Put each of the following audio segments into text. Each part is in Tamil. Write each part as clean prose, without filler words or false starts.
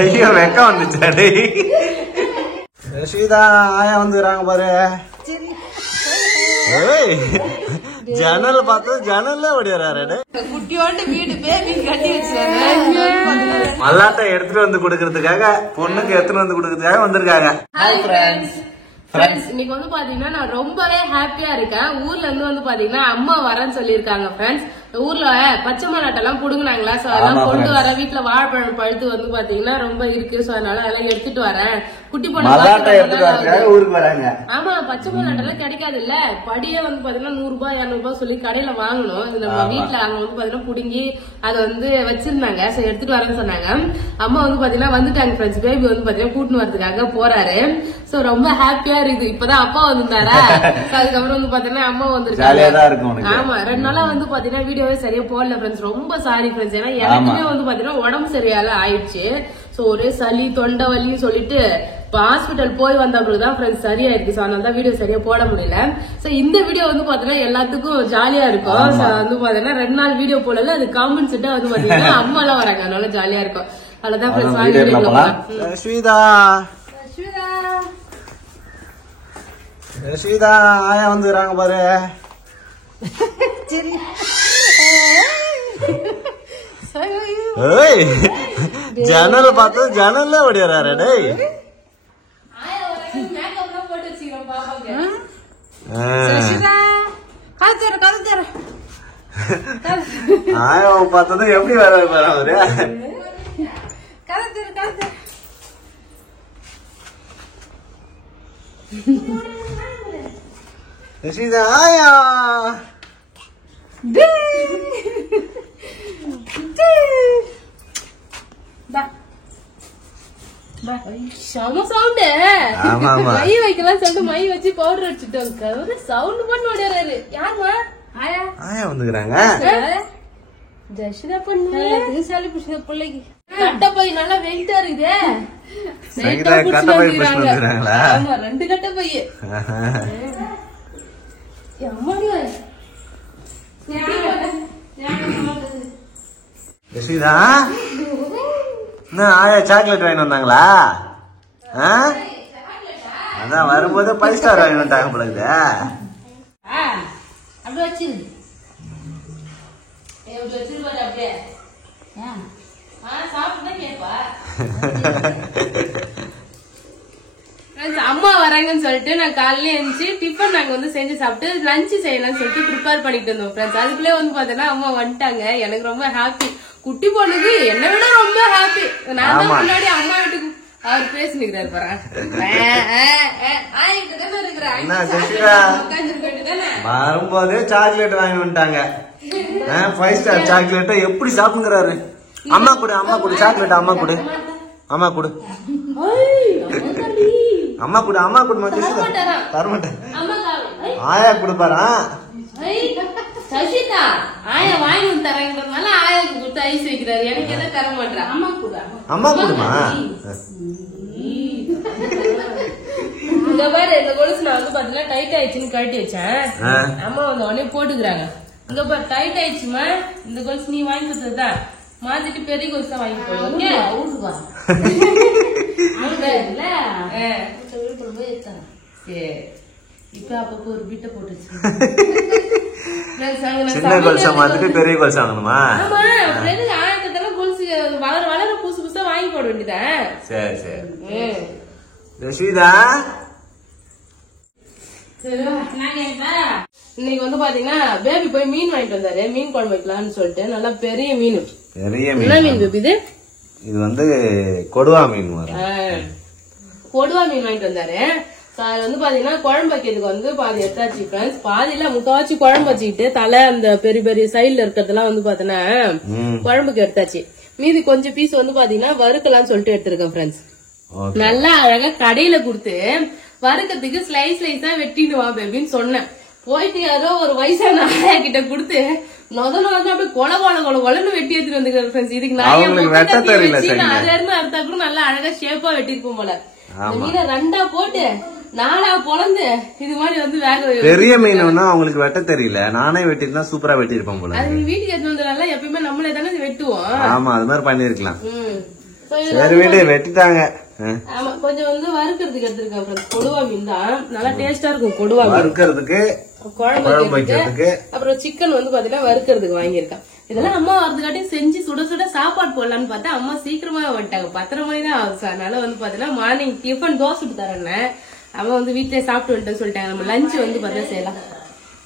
ஐயோ வெக்க வந்துச்சாடி. ரஷீதா ஆயா வந்துறாங்க பாரு. ஜன்னல் பார்த்து ஜன்னல்ல ஓடிறாரு. குட்டியோண்டு வீடு பேபி கட்டி வச்சிருக்காங்க. மல்லாட்டை எடுத்துட்டு வந்து கொடுக்கறதுக்காக பொண்ணுக்கு எடுத்துட்டு வந்து கொடுக்கறதுக்காக வந்திருக்காங்க. Hi friends. ஃப்ரெண்ட்ஸ் இன்னைக்கு வந்து பாத்தீங்கன்னா நான் ரொம்பவே ஹாப்பியா இருக்கேன். ஊர்ல இருந்து வந்து பாத்தீங்கன்னா அம்மா வரேன்னு சொல்லிருக்காங்க. ஃப்ரெண்ட்ஸ் ஊர்ல பச்சை மல்லாட்டெல்லாம் புடுங்கினாங்களா, சோ அதெல்லாம் கொண்டு வர வீட்டுல வாழைப்பழம் பழுத்து வந்து பாத்தீங்கன்னா ரொம்ப இருக்கு. சோ அதனால அதெல்லாம் எடுத்துட்டு வரேன். குட்டி பொண்ணு ஊருக்கு வராங்க. ஆமா பச்சை மல்லாட்டெல்லாம் கிடைக்காது இல்ல. படியே வந்து பாத்தீங்கன்னா 100 ரூபாய் 200 ரூபாய் சொல்லி கடையில வாங்கணும். இது நம்ம வீட்டுல அங்க வந்து பாத்தீங்கன்னா புடுங்கி அதை வந்து வச்சிருந்தாங்க. சோ எடுத்துட்டு வரேன்னு சொன்னாங்க. அம்மா வந்து பாத்தீங்கன்னா வந்துட்டாங்க. ஃப்ரெண்ட்ஸ் பேபி வந்து பாத்தீங்கன்னா கூட்டின்னு வரதுக்காக போறாரு. சோ ரொம்ப ஹாப்பியா இருக்குது. இப்பதான் அப்பா வந்துட்டாரா, அதுக்கப்புறம் வந்து பாத்தீங்கன்னா அம்மா வந்துருக்காங்க. ஆமா 2 நாளா வந்து பாத்தீங்கன்னா வீடியோவே சரியா போடல ஃப்ரெண்ட்ஸ். ரொம்ப சாரி ஃப்ரெண்ட்ஸ். ஏன்னா எனக்குமே வந்து பாத்தீங்கன்னா உடம்பு சரியால ஆயிடுச்சு. சோ ஒரே சளி தொண்டை வலின்னு சொல்லிட்டு இப்ப ஹாஸ்பிட்டல் போய் வந்த பிறகுதான் ஃப்ரெண்ட்ஸ் சரியா இருக்கு. சோ அதனால வீடியோ சரியா போட முடியல. சோ இந்த வீடியோ வந்து பாத்தீங்கன்னா எல்லாத்துக்கும் ஜாலியா இருக்கும். சோ வந்து பாத்தீங்கன்னா 2 நாள் வீடியோ போடல. அது காமெண்ட்ஸ் வந்து பாத்தீங்கன்னா அம்மா எல்லாம் வராங்க, அதனால ஜாலியா இருக்கும். அவ்வளவுதான் ஃப்ரெண்ட்ஸ். ரஷீதா ஆயா வந்துறாங்க பாரு. ஜன்னல் பார்த்து ஜன்னல்ல ஓடிறாரு. ஆயா பார்த்தது எப்படி வர அவரு. ரஷீதா ஆயா செம சவுண்ட். மை வைக்கலாம் சொல்லிட்டு மை வச்சு பவுடர் அடிச்சுட்டு சவுண்ட் பண்ண ஓடிறாரு. யாருமா ஆயா? ஆயா வந்துக்கிறாங்க. ஜஷிதா பண்ணு சாலி புடிச்ச பிள்ளைக்கு கட்டப்பை நல்லா வெயிட்டா இருக்குது. கட்டப்பை புடிச்சுறாங்களா? ஆமா 2 கட்டப்பை. ரஷீதா ஆயா சாக்லேட் வாங்கி வந்தாங்களா? அதான் வரும்போது 5 ஸ்டார் வாங்கி வந்தாங்க போலக்குது. அப்படியே வச்சு அப்படியே சாப்பிட்டு கேப்பா. அம்மா வராங்கன்னு சொல்லிட்டு நான் காலையில எழுந்துச்சு டிஃபன் நாங்க வந்து செஞ்சு சாப்பிட்டு லஞ்சு செய்யலாம்னு சொல்லிட்டு ப்ரிப்பேர் பண்ணிட்டு இருந்தோம் ஃப்ரெண்ட்ஸ். அதுக்குள்ளே வந்து பாத்தீங்கன்னா அம்மா வந்துட்டாங்க. எனக்கு ரொம்ப ஹாப்பி. குட்டி பொண்ணுக்கு என்னை விட ரொம்ப ஹாப்பி. நான் தான் முன்னாடி அம்மா வீட்டுக்கு அவர் பேசினுக்கிறாரு பாரு. வரும்போதே சாக்லேட் வாங்கி வந்துட்டாங்க. 5 ஸ்டார் சாக்லேட் எப்படி சாப்பிடுறாரு. அம்மா கொடு அம்மா கொடு சாக்லேட் அம்மா கொடு அம்மா கொடு அம்மா கொடு அம்மா கொடு தரமாட்டேன். ஆயா கொடுப்பாரா? சசிதா ஆயா வாங்கி தரேன்றதுனால ஆயாவுக்கு கொடுத்து ஐஸ் வைக்கிறாரு. எனக்கு எதை தர மாட்டேன். அம்மா கூட அம்மா கொடுமா. இந்த பாரு இந்த கொலுசு நான் வந்து பாத்தீங்கன்னா டைட் ஆயிடுச்சுன்னு கழட்டி வச்சேன். அம்மா வந்து உடனே போட்டுக்கிறாங்க. இங்க பாரு டைட் ஆயிடுச்சுமா. இந்த கொலுசு நீ வாங்கி கொடுத்ததுதான் மாத்திட்டு பெரிய கொலுசு தான் வாங்கி போடுவாங்க. சரி இப்ப அப்பப்போ ஒரு பிட்ட போட்டுச்சு. சின்ன கொலுசா மாத்திட்டு பெரிய கொலுசா வாங்கணுமா? ஆமா ஆயிரத்தெல்லாம் கொலுசு வளர வளர புதுசு புதுசா வாங்கி போட வேண்டியதான். சரி சரி. ரஷீதா இன்னைக்கு வந்து பாத்தீங்கன்னா பேபி போய் மீன் வாங்கிட்டு வந்தாரு. மீன் குழம்பு வைக்கலாம்னு சொல்லிட்டு நல்லா பெரிய மீன். என்ன மீன் பேபி இது? இது வந்து கொடுவா மீன். கொடுவா மீன் வாங்கிட்டு வந்தாரு. அது வந்து பாத்தீங்கன்னா குழம்பு வைக்கிறதுக்கு வந்து பாதி எடுத்தாச்சு ஃப்ரெண்ட்ஸ். பாதியில முக்காவாச்சு குழம்பு வச்சுக்கிட்டு தலை அந்த பெரிய பெரிய சைடுல இருக்கிறதெல்லாம் வந்து பாத்தீங்கன்னா குழம்புக்கு எடுத்தாச்சு. மீதி கொஞ்சம் பீஸ் வந்து பாத்தீங்கன்னா வறுக்கலாம்னு சொல்லிட்டு எடுத்திருக்கேன் ஃப்ரெண்ட்ஸ். நல்லா அழகா கடையில குடுத்து வறுக்கிறதுக்கு ஸ்லைஸ் ஸ்லைஸா வெட்டிடுவா பேபின்னு சொன்னேன். போயிட்டு யாரோ ஒரு வயசான ஆயா கிட்ட குடுத்து அப்படியே கொல கொல கொல கொலன்னு வெட்டி எடுத்துட்டு வந்துக்கிறேன் ஃப்ரெண்ட்ஸ். இதுக்கு நான் அதுல இருந்து அறுத்தா கூட நல்லா அழகா ஷேப்பா வெட்டிருப்போம் போல. மீனை 2ஆ போட்டு 4ஆ பொழந்து இது மாதிரி வந்து வேக பெரிய மீன் அவங்களுக்கு வெட்ட தெரியல. நானே வெட்டிருந்தா சூப்பரா வெட்டிருப்பேன் போல. அது வீட்டுக்கு எடுத்து வந்தனால எப்பயுமே நம்மளே தானே வெட்டுவோம். ஆமா அது மாதிரி பண்ணிருக்கலாம். சரி வீடு வெட்டிட்டாங்க. ஆமா கொஞ்சம் வந்து வறுக்கிறதுக்கு எடுத்துருக்கேன். கொடுவா மீன் தான் நல்லா டேஸ்டா இருக்கும். கொடுவா வறுக்கிறதுக்கு குழம்பு வைக்கிறதுக்கு அப்புறம் சிக்கன் வந்து பாத்தீங்கன்னா வறுக்கிறதுக்கு வாங்கியிருக்கேன். இதெல்லாம் அம்மா வரதுக்காட்டி செஞ்சு சுட சுட சாப்பாடு போடலான்னு பார்த்தா அம்மா சீக்கிரமா வந்துட்டாங்க. 10:30 மணி தான் ஆகுது. அதனால வந்து பாத்தீங்கன்னா மார்னிங் டிஃபன் தோசை சுட்டு தரேன். அம்மா வந்து வீட்டுல சாப்பிட்டு வந்துட்டேன்னு சொல்லிட்டாங்க. நம்ம லஞ்ச் வந்து பார்த்தா செய்யலாம்.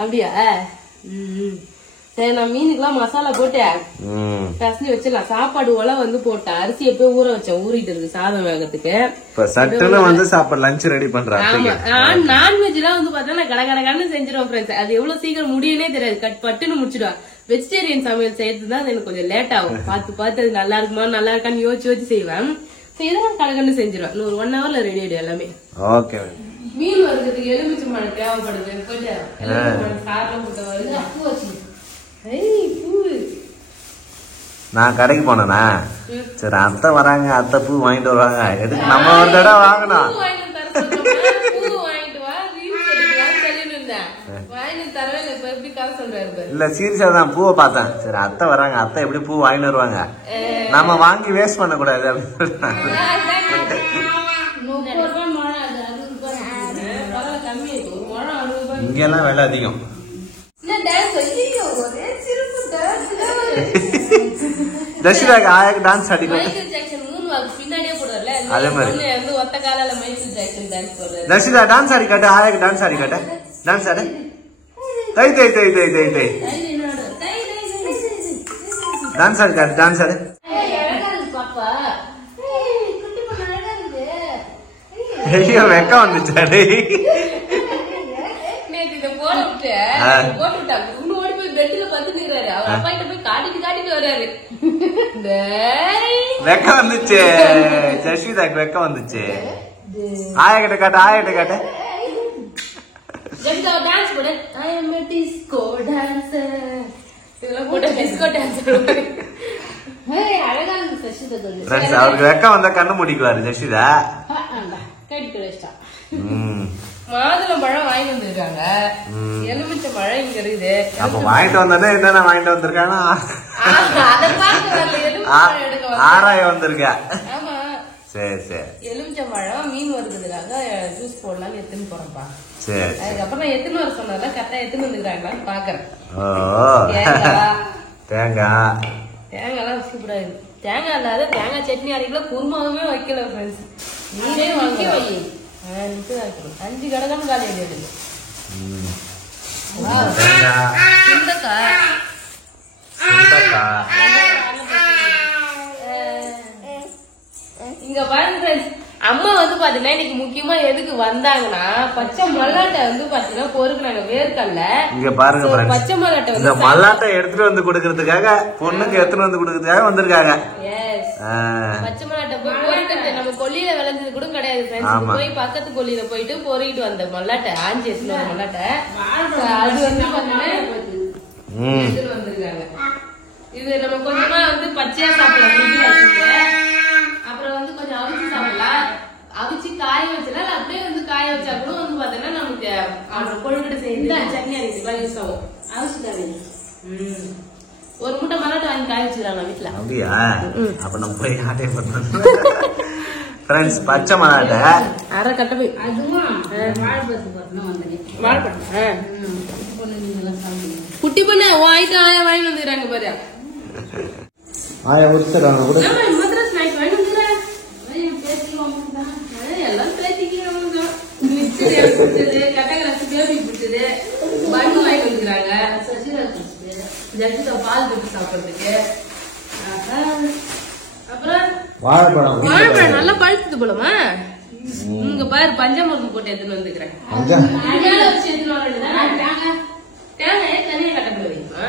அப்படியா? சரி நான் மீனுக்குலாம் மசாலா போட்டு பசங்க வச்சிடலாம். சாப்பாடு ஒலை வந்து போட்டேன். அரிசி எப்போ ஊற வச்சேன். ஊறிட்டு இருக்கு சாதம் வேகத்துக்கு. வந்து சாப்பாடு லஞ்ச் ரெடி பண்றேன். ஆமா நான்வெஜ் எல்லாம் வந்து பார்த்தா நான் கடகடன்னு செஞ்சிருவேன் ஃப்ரெண்ட்ஸ். அது எவ்வளவு சீக்கிரம் முடியனே தெரியாது. பட்டுன்னு முடிச்சிடுவேன். வெஜிடேரியன் சமையல் செய்யறது தான் எனக்கு கொஞ்சம் லேட் ஆகும். பார்த்து அது நல்லா இருக்குமா நல்லா இருக்கான்னு யோசிச்சு செய்வேன். இதெல்லாம் கடகன்னு செஞ்சிருவேன். ஒரு 1 hourல ரெடி ஆயிடும் எல்லாமே. ஓகே. மீன் வறுக்கிறதுக்கு எலுமிச்சை மழை தேவைப்படுது. கொஞ்சம் காரம் போட்ட வருது. நான் கடைக்கு போனேனா சரி அத்தை வராங்க அத்தை பூ வாங்கிட்டு வருவாங்க. எதுக்கு நம்ம ஒரு தடவை வாங்கணும். இல்ல சீரியஸா தான் பூவை பார்த்தேன். சரி அத்தை வராங்க அத்தை எப்படி பூ வாங்கிட்டு வருவாங்க நம்ம வாங்கி வேஸ்ட் பண்ண கூடாது அப்படின்னு. இங்கெல்லாம் விலை அதிகம். தர்ஷிதாக்கு ஆயாக்கு டான்ஸ் ஆடிக்கணும். அதே மாதிரி தர்ஷிதா டான்ஸ் ஆடி காட்டு. ஆயாக்கு டான்ஸ் ஆடி காட்டு. டான்ஸ் ஆடு. தை தை தை தை தை தை டான்ஸ் ஆடி காட்டு. டான்ஸ் ஆடு. ஐயோ வெக்க வந்துச்சாரு. வெக்க வந்துச்சு. ஜஸ்விதாக்கு வெக்க வந்துச்சு. ஆயா கிட்ட காட்டு. ஆயா கிட்ட காட்டு. அவருக்கு வெக்க வந்தா கண்ணு முடிக்குவாரு ஜஸ்விதா. மாதுளம் பழம் வாங்கிட்டு வந்திருக்காங்க. எலுமிச்சை பழம் இங்க இருக்குது. அப்ப வாங்கிட்டு வந்தா என்னென்ன வாங்கிட்டு வந்திருக்காங்க. ஆராய வந்திருக்கா. ஆமா சரி சரி. எலுமிச்சை பழம் மீன் வருதுக்காக ஜூஸ் போடலாம்னு எடுத்துன்னு போறப்பா. சரி அதுக்கப்புறம் நான் எடுத்துன்னு வர சொன்னதா கரெக்டா எடுத்துன்னு வந்துக்கிறாங்களான்னு பாக்குறேன். தேங்காய் தேங்காய்லாம் சூப்பரா இருக்கு. தேங்காய் இல்லாத தேங்காய் சட்னி அரைக்கல குருமாவுமே வைக்கல ஃப்ரெண்ட்ஸ். நீனே வாங்கி வை. 5 கடகம் காலி எடுத்து. இங்க பாருங்க அம்மா வந்து பாத்தீங்கன்னா இன்னைக்கு முக்கியமா எதுக்கு வந்தாங்கன்னா பச்சை மல்லாட்டை வந்து பாத்தீங்கன்னா பொறுக்குனாங்க வேர்க்கல்ல. இங்க பாருங்க பச்சை மல்லாட்டை இந்த மல்லாட்டை எடுத்துட்டு வந்து கொடுக்கறதுக்காக பொண்ணுக்கு எடுத்துட்டு வந்து கொடுக்கறதுக்காக வந்திருக்காங்க. பச்சை மல்லாட்டை போய் பொறுக்கிறது நம்ம கொல்லியில விளைஞ்சது கூட கிடையாது. போய் பக்கத்து கொல்லியில போயிட்டு பொறிக்கிட்டு வந்த மல்லாட்டை ஆஞ்சி எடுத்துட்டு வந்த மல்லாட்டை அது வந்து பாத்தீங்கன்னா வந்திருக்காங்க. இது நம்ம கொஞ்சமா வந்து பச்சையா சாப்பிடலாம். அப்புறம் வந்து கொஞ்சம் அவிச்சு சாப்பிடலாம். அவிச்சு காய வச்சலாம் அப்படியே வந்து காய வச்சா கூட வந்து பாத்தீங்கன்னா நமக்கு அப்புறம் கொழுக்கட்டை செய்யுது சட்னி அரைக்கலாம் யூஸ் ஆகும். அவிச்சுட்டாங்க. ஒரு மூட்டை மல்லாட்டை வாங்கி காய வச்சுக்கிறாங்க வீட்டுல. அப்படியா? அப்ப நம்ம போய் ஆட்டை பண்ணலாம். ஃப்ரெண்ட்ஸ் பச்சை மல்லாட்டை அரை கட்ட போய் அதுவும் வாழைப்பழத்து பார்த்தோம் வந்தேன். வாழைப்பழம் குட்டி பண்ண வாங்கிட்டு வாங்கி வந்துக்கிறாங்க பாரு. ஆயா உரிச்சிடறாங்க கூட. மதராஸ் ஸ்நாக்ஸ் வாங்கி வந்துக்கிறேன். எல்லாம் பேசிக்கிறவங்க கட்டகராசி பேபி பிடிச்சது பண்ணு வாங்கி வந்துக்கிறாங்க. ஜட்ஜிதா பால் தொட்டு சாப்பிட்றதுக்கு. அப்புறம் வாழைப்பழம் நல்லா பழுத்துது போலமா. இங்க பாரு பஞ்சாமிரதம் போட்டு எடுத்துன்னு வந்துக்கிறேன். வச்சு எடுத்துன்னு வர தேங்காய் தனியா கட்டப்பட வைக்குமா.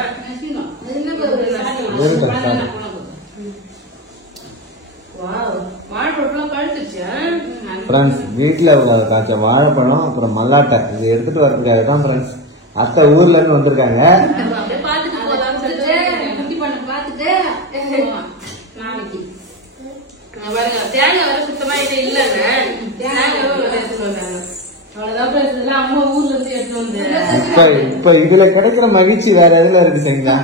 வீட்டுல காய்ச்ச வாழைப்பழம் அப்புறம் மல்லாட்டை இது எடுத்துட்டு வரக்கூடியதான் ஃப்ரெண்ட்ஸ். அத்தை ஊர்ல இருந்து வந்திருக்காங்க. தேங்காய் வர சுத்தமா இல்லங்க. அம்மா ஊர்ல இருந்து எடுத்து வந்து இப்ப இதுல கிடைக்கிற மகிழ்ச்சி வேற எதுல இருக்கு சரிங்களா.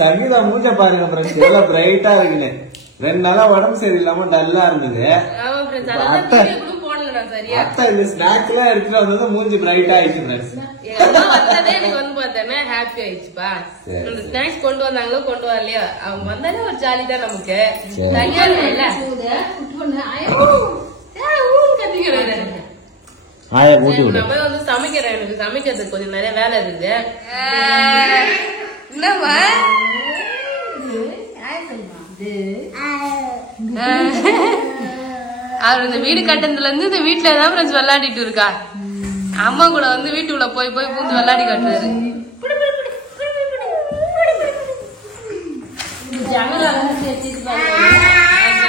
சங்கீதா மூஞ்ச பாருங்க ஃப்ரெண்ட்ஸ் எவ்வளவு பிரைட்டா இருக்குன்னு. 2 நாளா உடம்பு சரியில்லாம டல்லா இருந்தது. ஆமா ஃப்ரெண்ட்ஸ், அதான் வீடியோ கூட போடல நான் சரியா. அத்தை இந்த ஸ்நாக் எல்லாம் எடுத்துட்டு வந்தது மூஞ்சி பிரைட் ஆயிடுச்சு ஃப்ரெண்ட்ஸ். எங்க வந்ததே எனக்கு வந்து பார்த்தேன்னா ஹாப்பி ஆயிடுச்சுப்பா. இந்த ஸ்நாக்ஸ் கொண்டு வந்தாங்களோ கொண்டு வரலையோ, அவங்க வந்தாலே ஒரு ஜாலி தான் நமக்கு. தனியா இல்ல ஆயா ஊட்டி விடு. நம்ம வந்து சமைக்கிறேன், எனக்கு சமைக்கிறதுக்கு கொஞ்சம் நிறைய வேலை இருக்குது. என்னவா அவர் இந்த வீடு கட்டுறதுல இருந்து இந்த வீட்டுல தான் ஃப்ரெண்ட்ஸ் விளையாடிட்டு இருக்கா. அம்மா கூட வந்து வீட்டுக்குள்ள போய் போய் பூந்து விளையாடி காட்டுறாரு.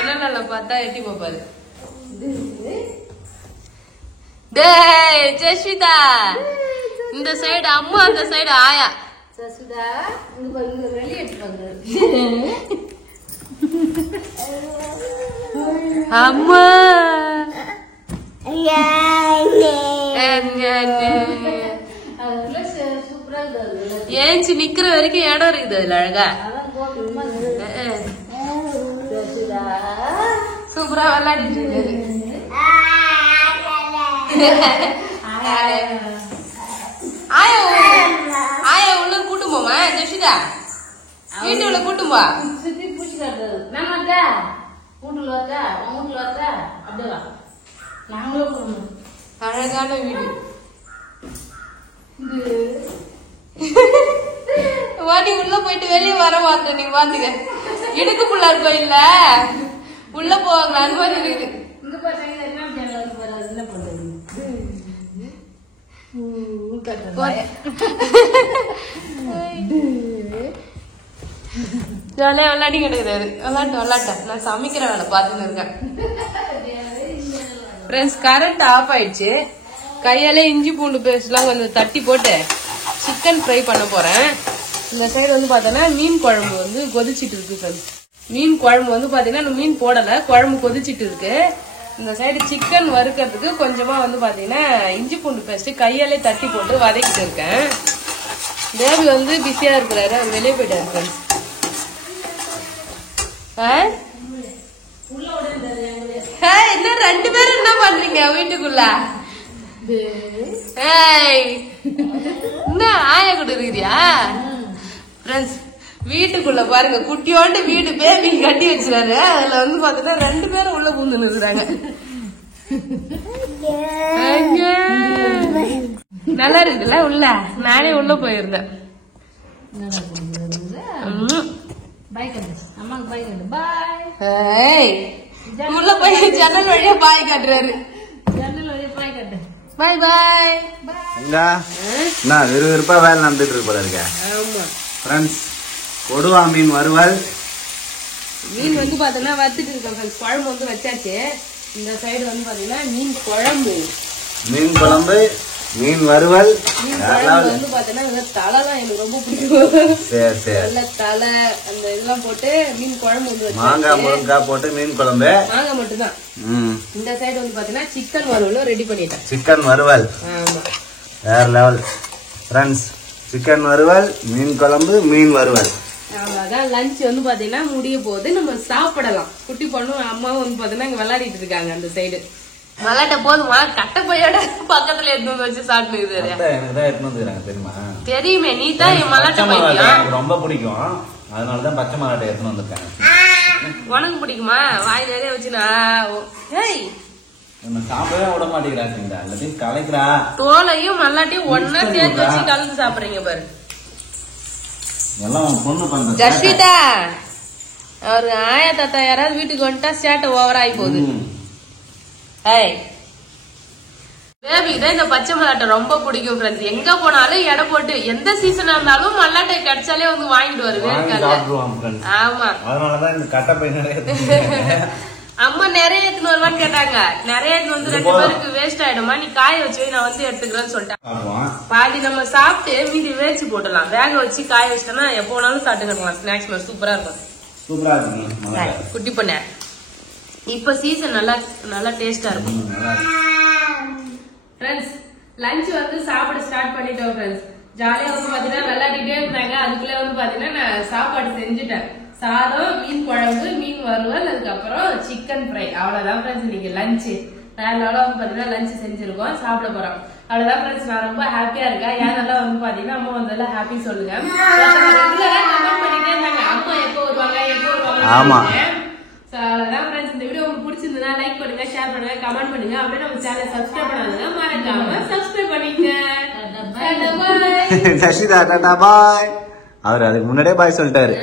ஜன்னல பார்த்தா எட்டி பாப்பாரு. டேய் ஜெஷிதா, இந்த சைடு அம்மா, அந்த சைடு ஆயா. அம்மா ஏஞ்சி நிக்கிற வரைக்கும் இடம் இருக்குது அதுல அழகா. சூப்பரா விளையாடிட்டு இருக்காரு. ஆயா உள்ள கூட்டும் போமா ஜெஷிதா, வீட்டுல கூட்டும் போ. சுத்தி பூச்சி காட்டுறது நம்மக்கா வீட்டுல வரா, வீட்டுல வரா அப்படியா நாங்களும். அழகான வீடு வாடி. உள்ள போயிட்டு வெளியே வர மாட்டேன். நீ பாத்துக்க, இடுக்கு புள்ளார் கோயில்ல உள்ள போவாங்க அந்த மாதிரி இருக்குது. இங்க பாத்தீங்கன்னா என்ன பண்றது, ஜாலியா விளையாடி கிடக்குறாரு. விளையாட்ட நான் சமைக்கிற வேலை பார்த்துன்னு இருக்கேன். ஃப்ரெண்ட்ஸ், கரண்ட் ஆஃப் ஆயிடுச்சு. கையாலே இஞ்சி பூண்டு பேஸ்ட் எல்லாம் கொஞ்சம் தட்டி போட்டு சிக்கன் ஃப்ரை பண்ண போறேன். இந்த சைடு வந்து பாத்தீங்கன்னா மீன் குழம்பு வந்து கொதிச்சிட்டு இருக்கு ஃப்ரெண்ட்ஸ். மீன் குழம்பு வந்து பாத்தீங்கன்னா மீன் போடல, குழம்பு கொதிச்சிட்டு இருக்கு. இந்த சைடு சிக்கன் வறுக்கிறதுக்கு கொஞ்சமா வந்து பாத்தீங்கன்னா இஞ்சி பூண்டு பேஸ்ட் கையாலே தட்டி போட்டு வதக்கிட்டு இருக்கேன். பேபி வந்து பிஸியா இருக்கிறாரு, அவர் வெளியே போயிட்டாரு ஃப்ரெண்ட்ஸ். என்ன 2 பேரும் என்ன பண்றீங்க வீட்டுக்குள்ள? என்ன ஆயா கூட இருக்கிறியா ஃப்ரெண்ட்ஸ்? வீட்டுக்குள்ள பாருங்க, குட்டியோண்டு வீடு பேபி கட்டி வச்சுறாரு. அதுல வந்து பாத்தீங்கன்னா 2 பேரும் உள்ள பூந்து நிற்கிறாங்க. நல்லா இருக்குல்ல உள்ள? நானே உள்ள போயிருந்தேன். உள்ள போய் ஜன்னல் வழியா பாய் காட்டுறாரு. பாய் பாய். விறுவிறுப்பா வேலை நடந்துட்டு இருக்கு போல இருக்க. ஆமா ஃப்ரெண்ட்ஸ், கொடுவா மீன் வறுவல். மீன் வந்து பாத்தீங்கன்னா வறுத்துட்டு இருக்கேன். குழம்பு வந்து வச்சாச்சு. இந்த சைடு வந்து பாத்தீங்கன்னா மீன் குழம்பு, மீன் குழம்பு, மீன் வறுவல். மீன் குழம்பு வந்து பாத்தீங்கன்னா தலைலாம் எனக்கு ரொம்ப பிடிக்கும். சரி சரி. நல்ல தலை அந்த இதெல்லாம் போட்டு மீன் குழம்பு வந்து மாங்காய் முருங்காய் போட்டு மீன் குழம்பு. மாங்காய் மட்டும்தான். இந்த சைடு வந்து பாத்தீங்கன்னா சிக்கன் வறுவலும் ரெடி பண்ணிட்டேன். சிக்கன் வறுவல். ஆமா, வேற லெவல் ஃப்ரெண்ட்ஸ். சிக்கன் வறுவல், மீன் குழம்பு, மீன் வறுவல். அவ்வளவுதான். லஞ்ச் வந்து பாத்தீங்கன்னா முடிய போகுது, நம்ம சாப்பிடலாம். குட்டி பொண்ணும் அம்மாவும் வந்து பாத்தீங்கன்னா இங்க விளையாடிட்டு இருக்காங்க அந்த சைடு. விளையாட்ட போதுமா? கட்ட பையோட பக்கத்துல எடுத்து வச்சு சாப்பிட்டு தெரியுமா? தெரியுமே, நீ தான் என் மலாட்டை பையன். ரொம்ப பிடிக்கும், அதனாலதான் பச்சை மலாட்டை எடுத்துன்னு வந்திருக்காங்க. உனக்கு பிடிக்குமா? வாய் நிறைய வச்சுனா சாப்பிடவே விட மாட்டேங்கிறாங்க. எல்லாத்தையும் கலைக்கிறா. தோலையும் மல்லாட்டையும் ஒன்னா சேர்த்து வச்சு கலந்து சாப்பிடுறீங்க பாரு. எல்லாம் பொண்ணு பண்ற ஜஸ்விதா, அவரு ஆயா தாத்தா யாராவது வீட்டுக்கு வந்துட்டா சேட்டை ஓவர் ஆகி போகுது. பேபிக்கு தான் இந்த பச்சை மல்லாட்டை ரொம்ப பிடிக்கும் ஃப்ரெண்ட்ஸ். எங்க போனாலும் எடை போட்டு எந்த சீசனா இருந்தாலும் மல்லாட்டை கிடைச்சாலே வந்து வாங்கிட்டு வருவேன். ஆமா, அதனாலதான் இந்த கட்டை பை நிறைய. அம்மா நிறைய எடுத்துன்னு வருவான்னு கேட்டாங்க. நிறைய எடுத்து வந்து 2 பேருக்கு வேஸ்ட் ஆயிடுமா, நீ காய வச்சு நான் வந்து எடுத்துக்கிறேன்னு சொல்லிட்டேன். பாதி நம்ம சாப்பிட்டு மீதி வேச்சு போட்டலாம். வேக வச்சு காய வச்சோம்னா எப்போ வேணாலும் சாப்பிட்டுக்கலாம். ஸ்நாக்ஸ் மாதிரி சூப்பரா இருக்கும். சூப்பரா இருக்கு குட்டி பண்ண. இப்ப சீசன் நல்லா நல்லா டேஸ்டா இருக்கும். ஃப்ரெண்ட்ஸ், லஞ்ச் வந்து சாப்பிட ஸ்டார்ட் பண்ணிட்டோம் ஃப்ரெண்ட்ஸ். ஜாலியா வந்து பாத்தீங்கன்னா விளையாடிட்டே இருந்தாங்க. அதுக்குள்ள வந்து பாத்தீங்கன்னா நான் சாப்பாடு செஞ்சுட்டேன். சாதம், மீன் குழம்பு, மீன் வறுவல், அதுக்கப்புறம் சிக்கன் ஃப்ரை. அவ்வளவுதான் ஃப்ரெண்ட்ஸ் இன்னைக்கு லஞ்சு. வேற லெவலா வந்து பாத்தீங்கன்னா லஞ்ச் செஞ்சிருக்கோம், சாப்பிட போறோம். அவ்வளவுதான் ஃப்ரெண்ட்ஸ். நான் ரொம்ப ஹாப்பியா இருக்கேன். யாரெல்லாம் வந்து பாத்தீங்கன்னா அம்மா வந்ததுல ஹாப்பி சொல்லுங்க. கமெண்ட் பண்ணிட்டே இருந்தாங்க அம்மா எப்போ வருவாங்க எப்போ வருவாங்க. அவ்வளவுதான் ஃப்ரெண்ட்ஸ். இந்த வீடியோ உங்களுக்கு பிடிச்சிருந்தா லைக் பண்ணுங்க, ஷேர் பண்ணுங்க, கமெண்ட் பண்ணுங்க. அப்படியே நம்ம சேனல் சப்ஸ்கிரைப் பண்ணாதுங்க மறக்காம சப்ஸ்கிரைப் பண்ணிக்கங்க. சசிதா டாடா பாய். அவர் அதுக்கு முன்னாடியே பாய் சொல்லிட்டாரு.